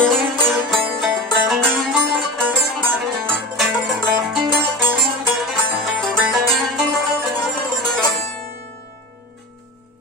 Thank you.